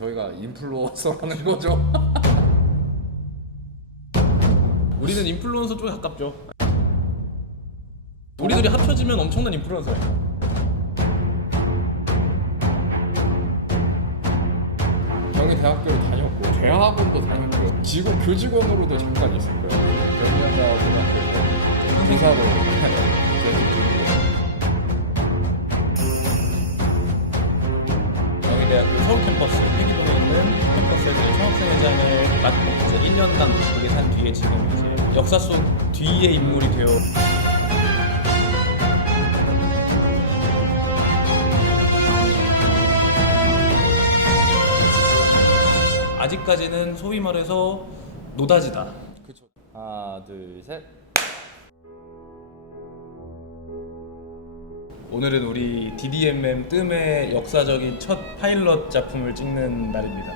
저희가 인플루언서라는 거죠. 우리는 인플루언서 쪽에 가깝죠. 우리들이 합쳐지면 엄청난 인플루언서예요. 경희대학교를 다녔고 대학원도 다녔고요. 교직원으로도 잠깐 있었고요. 경희대학교에서 교사로 재직 중이고요. 경희대학교 서울 캠퍼스 회기동에 있는 캠퍼스에서 총학생회장을 맡고 이제 1년간 바쁘게 산 뒤에 지금 이제 역사 속 뒤의 인물이 되어 아직까지는 소위 말해서 노다지다. 그렇죠. 하나, 둘, 셋. 오늘은 우리 DDMM 뜸의 역사적인 첫 파일럿 작품을 찍는 날입니다.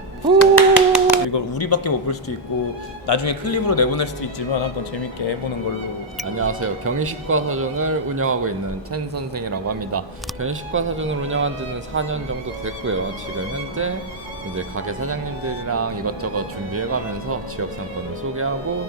이걸 우리밖에 못 볼 수도 있고 나중에 클립으로 내보낼 수도 있지만 한번 재밌게 해보는 걸로. 안녕하세요. 경희식과사전을 운영하고 있는 첸 선생이라고 합니다. 경희식과사전을 운영한 지는 4년 정도 됐고요. 지금 현재 이제 가게 사장님들이랑 이것저것 준비해가면서 지역 상권을 소개하고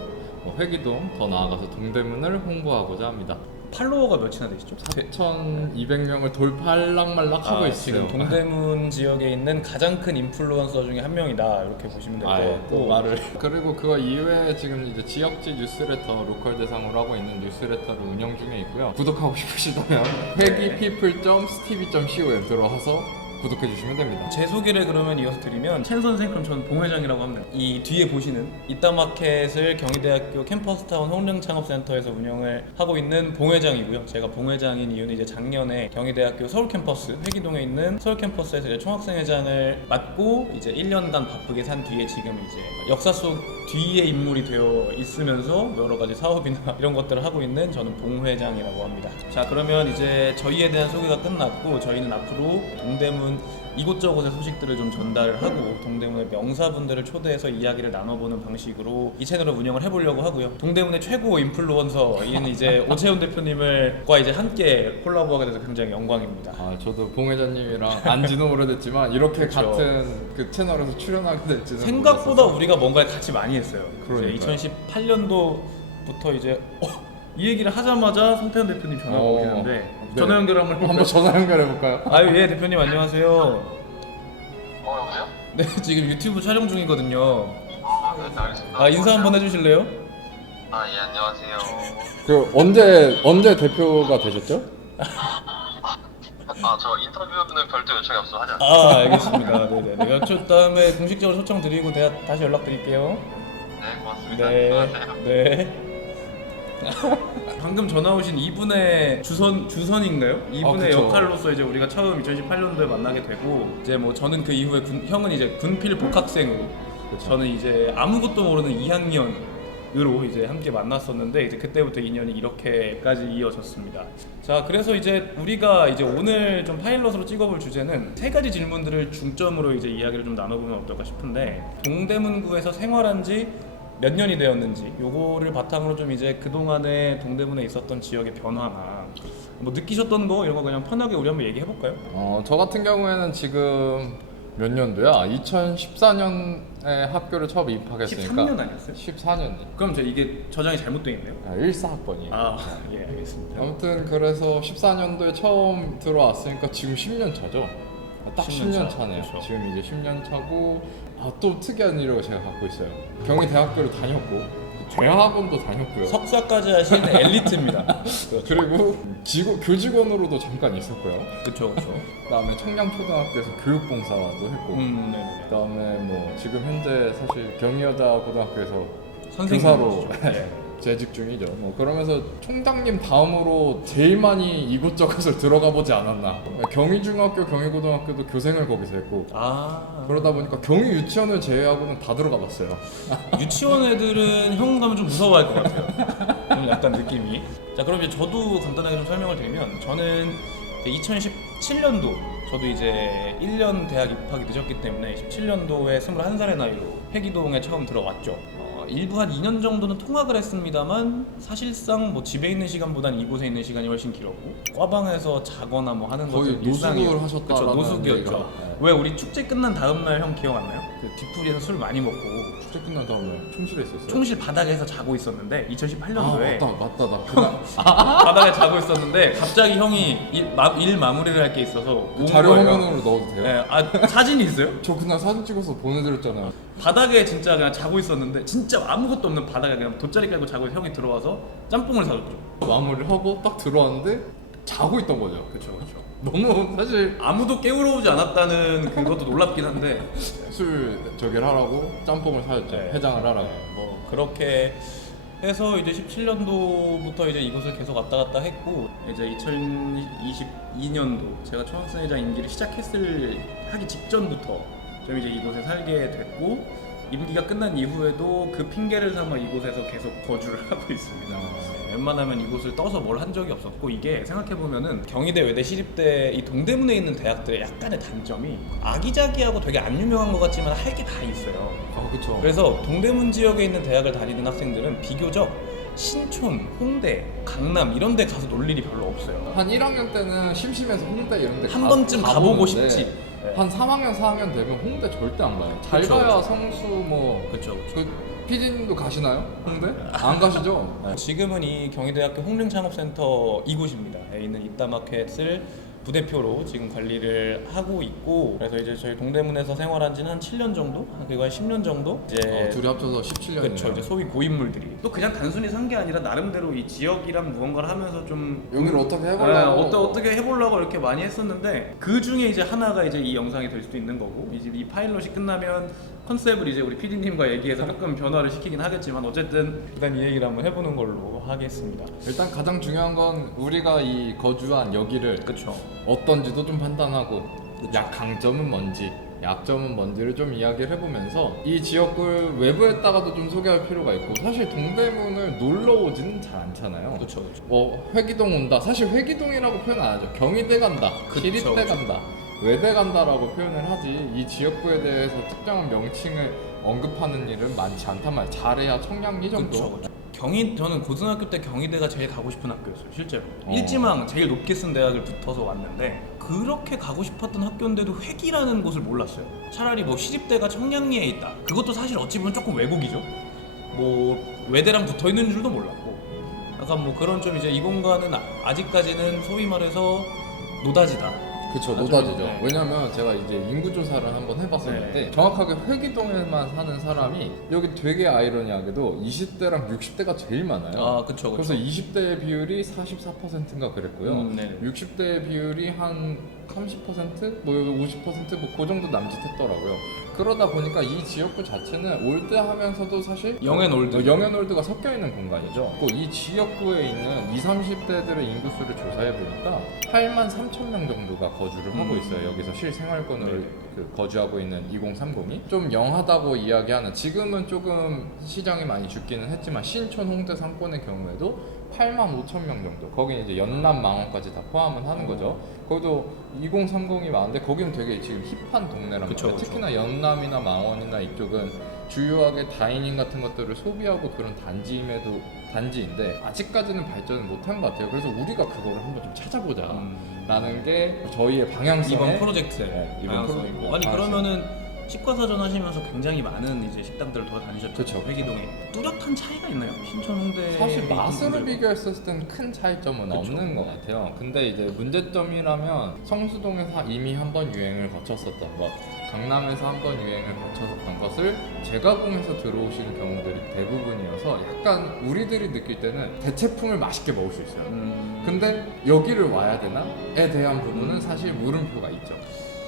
회기동, 더 나아가서 동대문을 홍보하고자 합니다. 팔로워가 몇이나 되시죠? 4,200명을 돌팔락말락 하고 있어요. 지금 동대문 지역에 있는 가장 큰 인플루언서 중에 한 명이다 이렇게 보시면 될 것 같고. 말을 그리고 그거 이외에 지금 이제 지역지 뉴스레터 로컬 대상으로 하고 있는 뉴스레터를 운영 중에 있고요. 구독하고 싶으시다면 회기people.stv.com 들어와서 구독해 주시면 됩니다. 제 소개를 그러면 이어서 드리면 첸 선생, 그럼 저는 봉 회장이라고 합니다. 이 뒤에 보시는 이따마켓을 경희대학교 캠퍼스타운 홍릉창업센터에서 운영을 하고 있는 봉 회장이고요. 제가 봉 회장인 이유는 이제 작년에 경희대학교 서울 캠퍼스 회기동에 있는 서울 캠퍼스에서 이제 총학생회장을 맡고 이제 1년간 바쁘게 산 뒤에 지금 이제 역사 속 뒤의 인물이 되어 있으면서 여러 가지 사업이나 이런 것들을 하고 있는 저는 봉 회장이라고 합니다. 자, 그러면 이제 저희에 대한 소개가 끝났고 저희는 앞으로 동대문 이곳저곳의 소식들을 좀 전달을 하고 동대문의 명사분들을 초대해서 이야기를 나눠보는 방식으로 이 채널을 운영을 해보려고 하고요. 동대문의 최고 인플루언서인 이제 오채훈 대표님과 이제 함께 콜라보하게 돼서 굉장히 영광입니다. 저도 봉 회장님이랑 안지는 오래됐지만 이렇게 그렇죠. 같은 그 채널에서 출연하게 될지는 생각보다 몰랐어서. 우리가 뭔가를 같이 많이 했어요. 그러니까요. 2018년도부터 이제 이 얘기를 하자마자 송태현 대표님 전화가 오긴 한데 네. 전화 연결 한번 해볼까요? 한번 전화 연결해 볼까요? 아유, 예, 대표님 안녕하세요. 여보세요? 네, 지금 유튜브 촬영 중이거든요. 네, 알겠습니다. 인사 한번 해주실래요? 예, 안녕하세요. 그 언제 대표가 되셨죠? 저 인터뷰는 별도 요청이 없어 하지 않아요. 알겠습니다. 네네. 다음에 공식적으로 초청 드리고 다시 연락드릴게요. 네, 고맙습니다. 네. 안녕하세요. 네. 방금 전화 오신 이분의 주선인가요? 이분의 그쵸. 역할로서 이제 우리가 처음 2018년도에 만나게 되고 이제 뭐 저는 그 이후에 형은 이제 군필 복학생으로 그쵸. 저는 이제 아무것도 모르는 2학년으로 이제 함께 만났었는데 이제 그때부터 인연이 이렇게까지 이어졌습니다. 자, 그래서 이제 우리가 이제 오늘 좀 파일럿으로 찍어볼 주제는 세 가지 질문들을 중점으로 이제 이야기를 좀 나눠보면 어떨까 싶은데 동대문구에서 생활한 지 몇 년이 되었는지 요거를 바탕으로 좀 이제 그동안에 동대문에 있었던 지역의 변화나 뭐 느끼셨던 거 이런 거 그냥 편하게 우리 한번 얘기해 볼까요? 저 같은 경우에는 지금 몇 년도야? 2014년에 학교를 처음 입학했으니까 13년 아니었어요? 14년이. 그럼 이게 저장이 잘못돼 있네요. 14학번이에요. 예, 알겠습니다. 아무튼 그래서 14년도에 처음 들어왔으니까 지금 10년 차죠. 딱 10년 차네요. 그렇죠. 지금 이제 10년 차고 또 특이한 일을 제가 갖고 있어요. 경희대학교를 다녔고 대학원도 다녔고요. 석사까지 하신 엘리트입니다. 그리고 교직원으로도 잠깐 있었고요. 그렇죠. 그다음에 청량초등학교에서 교육봉사도 했고 네네. 그다음에 뭐 지금 현재 사실 경희여자고등학교에서 선생님이시죠. 교사로 예. 재직 중이죠. 뭐 그러면서 총장님 다음으로 제일 많이 이곳저곳을 들어가 보지 않았나. 경희중학교, 경희고등학교도 교생을 거기서 했고 그러다 보니까 경희 유치원을 제외하고는 다 들어가 봤어요. 유치원 애들은 형 가면 좀 무서워할 것 같아요. 좀 약간 느낌이. 자, 그럼 이제 저도 간단하게 좀 설명을 드리면 저는 2017년도 저도 이제 1년 대학 입학이 늦었기 때문에 17년도에 21살의 나이로 회기동에 처음 들어왔죠. 일부 한 2년 정도는 통학을 했습니다만 사실상 뭐 집에 있는 시간보다는 이곳에 있는 시간이 훨씬 길었고 과방에서 자거나 뭐 하는 거의 것들 일상이에요. 노숙을 하셨다라는 그쵸, 노숙이었죠. 얘기가, 왜 우리 축제 끝난 다음 날 형 기억 안 나요? 그 뒤풀이에서 술 많이 먹고 축제 끝난 다음에 총실에 있었어요. 총실 바닥에서 자고 있었는데 2018년도에 맞다 나 그날 바닥에 자고 있었는데 갑자기 형이 일 마무리를 할 게 있어서 온 자료 거예요. 화면으로 넣어도 돼요? 네, 아 사진이 있어요? 저 그날 사진 찍어서 보내드렸잖아요. 바닥에 진짜 그냥 자고 있었는데 진짜 아무것도 없는 바닥에 그냥 돗자리 깔고 자고 있는 형이 들어와서 짬뽕을 사줬죠. 마무리를 하고 딱 들어왔는데 자고 있던 거죠. 그렇죠. 너무 사실 아무도 깨우러 오지 않았다는 그것도 놀랍긴 한데 술 저기를 하라고 짬뽕을 사줬죠. 네. 해장을 하라고. 뭐 그렇게 해서 이제 17년도부터 이제 이곳을 계속 왔다 갔다 했고 이제 2022년도 제가 초학생회장 임기를 하기 직전부터 좀 이제 이곳에 살게 됐고 임기가 끝난 이후에도 그 핑계를 삼아 이곳에서 계속 거주를 하고 있습니다. 웬만하면 이곳을 떠서 뭘 한 적이 없었고 이게 생각해보면은 경희대, 외대, 시립대 이 동대문에 있는 대학들의 약간의 단점이 아기자기하고 되게 안 유명한 것 같지만 할 게 다 있어요. 그렇죠. 그래서 동대문 지역에 있는 대학을 다니는 학생들은 비교적 신촌, 홍대, 강남 이런 데 가서 놀 일이 별로 없어요. 한 1학년 때는 심심해서 홍대 이런 데 한 번쯤 가보고 가보는데 싶지. 한 3학년, 4학년 되면 홍대 절대 안 가요. 잘 그쵸, 가야 그쵸. 성수 뭐 그렇죠. PD님도 가시나요? 홍대? 안 가시죠? 네. 지금은 이 경희대학교 홍릉창업센터 이곳입니다. 있는 이따마켓을 부대표로 지금 관리를 하고 있고 그래서 이제 저희 동대문에서 생활한 지는 한 7년 정도? 그리고 한 10년 정도? 이제 둘이 합쳐서 17년이네요. 그렇죠. 이제 소위 고인물들이 또 그냥 단순히 산 게 아니라 나름대로 이 지역이랑 무언가를 하면서 좀 여기를 어떻게 해보려고 어떻게 해보려고 이렇게 많이 했었는데 그 중에 이제 하나가 이제 이 영상이 될 수도 있는 거고 이제 이 파일럿이 끝나면 컨셉을 이제 우리 PD님과 얘기해서 조금 변화를 시키긴 하겠지만 어쨌든 일단 이 얘기를 한번 해보는 걸로 하겠습니다. 일단 가장 중요한 건 우리가 이 거주한 여기를 그렇죠. 어떤지도 좀 판단하고 강점은 뭔지 약점은 뭔지를 좀 이야기를 해보면서 이 지역을 외부에다가도 좀 소개할 필요가 있고 사실 동대문을 놀러 오지는 잘 않잖아요. 그렇죠. 회기동 온다. 사실 회기동이라고 표현 안 하죠. 경희대 간다, 그쵸, 시립대 그쵸. 간다, 외대 간다라고 표현을 하지 이 지역구에 대해서 특정한 명칭을 언급하는 일은 많지 않단 말이에요. 잘해야 청량리 정도. 그렇죠. 저는 고등학교 때 경희대가 제일 가고 싶은 학교였어요. 실제로 어. 일지망 제일 높게 쓴 대학을 붙어서 왔는데 그렇게 가고 싶었던 학교인데도 회기라는 곳을 몰랐어요. 차라리 뭐 시립대가 청량리에 있다. 그것도 사실 어찌 보면 조금 왜곡이죠. 뭐 외대랑 붙어 있는 줄도 몰랐고 약간 뭐 그런 좀 이제 이 공간은 아직까지는 소위 말해서 노다지다. 그쵸, 아주, 노다지죠. 네. 왜냐면 제가 이제 인구조사를 한번 해봤었는데 네. 정확하게 회기동에만 사는 사람이 여기 되게 아이러니하게도 20대랑 60대가 제일 많아요. 아, 그쵸. 그래서 20대 비율이 44%인가 그랬고요. 네. 60대 비율이 한 30%? 뭐 50%? 뭐 그 정도 남짓했더라고요. 그러다 보니까 이 지역구 자체는 올드 하면서도 사실 영앤올드. 영앤올드가 섞여 있는 공간이죠. 이 지역구에 있는 20, 30대들의 인구수를 조사해 보니까 8만 3천 명 정도가 거주를 하고 있어요. 여기서 실생활권을 거주하고 있는 2030이 좀 영하다고 이야기하는 지금은 조금 시장이 많이 죽기는 했지만 신촌, 홍대 상권의 경우에도 8만 5천 명 정도. 거기는 이제 연남, 망원까지 다 포함은 하는 거죠. 거기도 2030이 많은데 거기는 되게 지금 힙한 동네란 그쵸, 말이에요. 그쵸. 특히나 연남이나 망원이나 이쪽은 주요하게 다이닝 같은 것들을 소비하고 그런 단지인데 아직까지는 발전을 못한 것 같아요. 그래서 우리가 그거를 한번 좀 찾아보자 라는 게 저희의 방향성의 이번 프로젝트의 네, 이번 방향성이고 프로젝트 아니 방향성. 그러면은 치과사전 하시면서 굉장히 많은 이제 식당들을 돌아다니셨죠. 그쵸. 회기동에 뚜렷한 차이가 있나요? 신촌, 홍대 사실 맛으로 비교했을 땐 큰 차이점은 그쵸. 없는 것 같아요. 근데 이제 문제점이라면 성수동에서 이미 한 번 유행을 거쳤었던 것, 강남에서 한 번 유행을 거쳤었던 것을 재가공해서 들어오시는 경우들이 대부분이어서 약간 우리들이 느낄 때는 대체품을 맛있게 먹을 수 있어요. 근데 여기를 와야 되나?에 대한 부분은 사실 물음표가 있죠.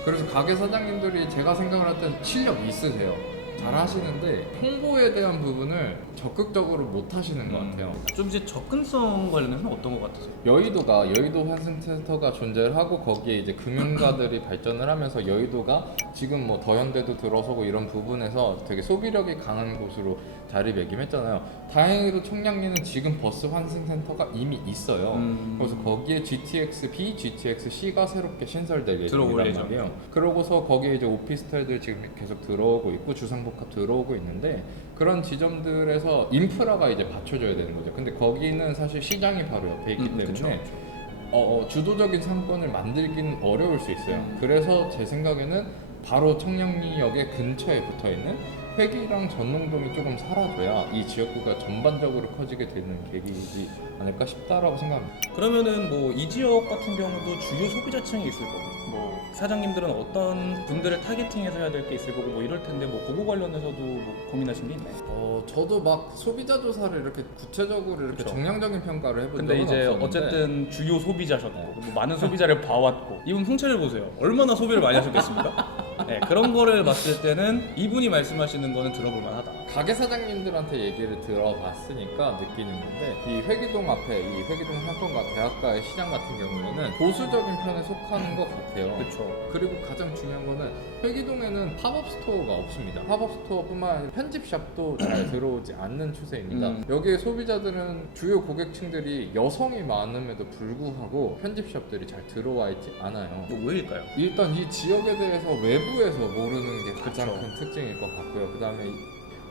그래서 가게 사장님들이 제가 생각을 할 때 실력 있으세요. 잘 하시는데 홍보에 대한 부분을 적극적으로 못 하시는 것 같아요. 좀 이제 접근성 관련해서는 어떤 것 같으세요? 여의도 환승센터가 존재를 하고 거기에 이제 금융가들이 발전을 하면서 여의도가 지금 뭐 더현대도 들어서고 이런 부분에서 되게 소비력이 강한 곳으로 자리매김했잖아요. 다행히도 청량리는 지금 버스 환승센터가 이미 있어요. 그래서 거기에 GTX-B, GTX-C가 새롭게 신설될 들어올 예정이란 말이에요. 그러고서 거기에 이제 오피스텔들 지금 계속 들어오고 있고 주상복합 들어오고 있는데 그런 지점들에서 인프라가 이제 받쳐줘야 되는 거죠. 근데 거기는 사실 시장이 바로 옆에 있기 때문에 그쵸. 주도적인 상권을 만들기는 어려울 수 있어요. 그래서 제 생각에는 바로 청량리역의 근처에 붙어있는 회기랑 전농동이 조금 사라져야 이 지역구가 전반적으로 커지게 되는 계기이지 않을까 싶다라고 생각합니다. 그러면은 뭐 이 지역 같은 경우도 주요 소비자층이 있을 거고, 뭐 사장님들은 어떤 분들을 타겟팅해서 해야 될 게 있을 거고 뭐 이럴 텐데 뭐 그거 관련해서도 뭐 고민하신 게 있나요? 저도 막 소비자 조사를 이렇게 구체적으로 이렇게 그쵸. 정량적인 평가를 해본 근데 적은 이제 없었는데 어쨌든 주요 소비자셨고 뭐 많은 소비자를 봐왔고 이분 풍채를 보세요. 얼마나 소비를 많이 하셨겠습니까? 네, 그런 거를 봤을 때는 이분이 말씀하시는 거는 들어볼 만하다. 가게 사장님들한테 얘기를 들어봤으니까 느끼는 건데 이 회기동 앞에 이 회기동 상권과 대학가의 시장 같은 경우에는 보수적인 편에 속하는 것 같아요. 그렇죠. 그리고 가장 중요한 거는 회기동에는 팝업 스토어가 없습니다. 팝업 스토어뿐만 아니라 편집샵도 잘 들어오지 않는 추세입니다. 여기에 소비자들은 주요 고객층들이 여성이 많음에도 불구하고 편집샵들이 잘 들어와 있지 않아요. 뭐 왜일까요? 일단 이 지역에 대해서 외부에서 모르는 게 가장 그쵸. 큰 특징일 것 같고요. 그 다음에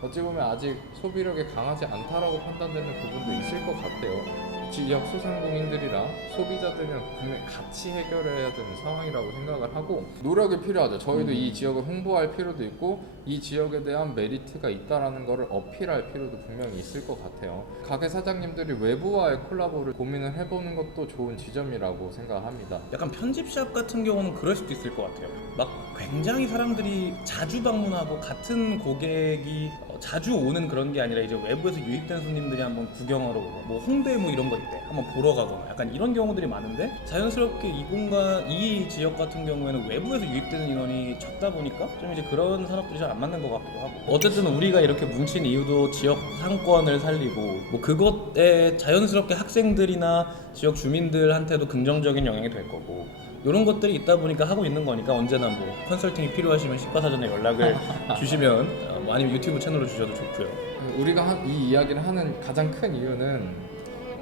어찌 보면 아직 소비력이 강하지 않다라고 판단되는 부분도 있을 것 같아요. 지역 소상공인들이랑 소비자들이랑 분명히 같이 해결해야 되는 상황이라고 생각을 하고 노력이 필요하죠. 저희도 이 지역을 홍보할 필요도 있고 이 지역에 대한 메리트가 있다라는 거를 어필할 필요도 분명히 있을 것 같아요. 가게 사장님들이 외부와의 콜라보를 고민을 해보는 것도 좋은 지점이라고 생각합니다. 약간 편집샵 같은 경우는 그럴 수도 있을 것 같아요. 막 굉장히 사람들이 자주 방문하고 같은 고객이 자주 오는 그런 게 아니라 이제 외부에서 유입된 손님들이 한번 구경하러 오고 뭐 홍대 뭐 이런 거 있대 한번 보러 가거나 약간 이런 경우들이 많은데 자연스럽게 이 공간 이 지역 같은 경우에는 외부에서 유입되는 인원이 적다 보니까 좀 이제 그런 산업들이 잘 안 맞는 것 같기도 하고 어쨌든 우리가 이렇게 뭉친 이유도 지역 상권을 살리고 뭐 그것에 자연스럽게 학생들이나 지역 주민들한테도 긍정적인 영향이 될 거고 이런 것들이 있다 보니까 하고 있는 거니까 언제나 뭐 컨설팅이 필요하시면 식과사전에 연락을 주시면 뭐 아니면 유튜브 채널로 주셔도 좋고요. 우리가 이 이야기를 하는 가장 큰 이유는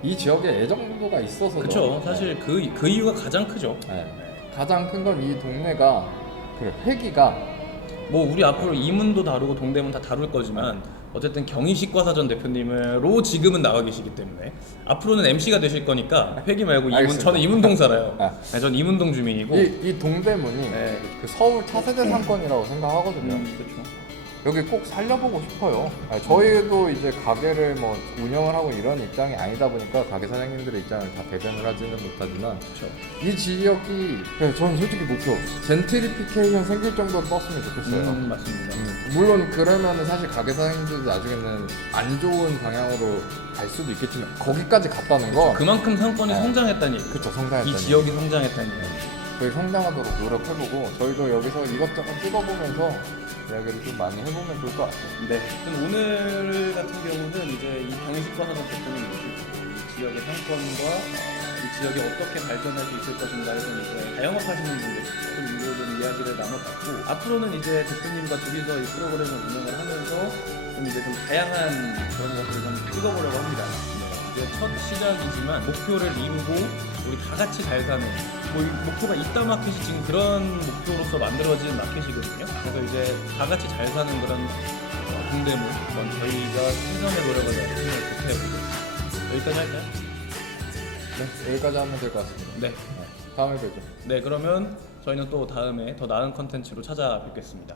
이 지역에 애정도가 있어서 그렇죠. 사실 그 이유가 가장 크죠. 가장 큰 건 이 동네가 회기가 뭐 우리 앞으로 이문도 다루고 동대문 다 다룰 거지만 어쨌든 경희식과사전 대표님으로 지금은 나와 계시기 때문에 앞으로는 MC가 되실 거니까 회기 말고 이문 알겠습니다. 저는 이문동 살아요. 아. 네, 저는 이문동 주민이고 이 동대문이 네. 그 서울 차세대 상권이라고 생각하거든요. 그렇죠. 여기 꼭 살려보고 싶어요. 저희도 이제 가게를 뭐 운영을 하고 이런 입장이 아니다 보니까 가게 사장님들의 입장을 다 대변을 하지는 못하지만 그렇죠. 이 지역이 저는 솔직히 목표 젠트리피케이션 생길 정도로 떴으면 좋겠어요. 맞습니다. 물론 그러면은 사실 가게 사장님들도 나중에는 안 좋은 방향으로 갈 수도 있겠지만 거기까지 갔다는 거 그만큼 상권이 네. 성장했다니 그쵸 성장했다니 이 지역이 성장했다니 저희 성장하도록 노력해보고 저희도 여기서 이것저것 찍어보면서 이야기를 좀 많이 해보면 좋을 것 같아요. 네. 그럼 오늘 같은 경우는 이제 이 경희식과사전 대표님 모시고 이 지역의 상권과 이 지역이 어떻게 발전할 수 있을 것인가에 좀 이제 자영업하시는 분들 좀 이런 이야기를 나눠봤고 앞으로는 이제 대표님과 둘이서 이 프로그램을 운영을 하면서 좀 이제 좀 다양한 그런 것들을 좀 찍어보려고 합니다. 이제 첫 시작이지만 목표를 이루고 우리 다 같이 잘 사는 뭐 이 목표가 있다 마켓이 지금 그런 목표로서 만들어진 마켓이거든요. 그래서 이제 다 같이 잘 사는 그런 동대문 저희가 최선의 노력을 열심히 보태보고 여기까지 할까요? 네, 여기까지 하면 될 것 같습니다. 네. 다음에 뵙죠. 네 그러면 저희는 또 다음에 더 나은 컨텐츠로 찾아뵙겠습니다.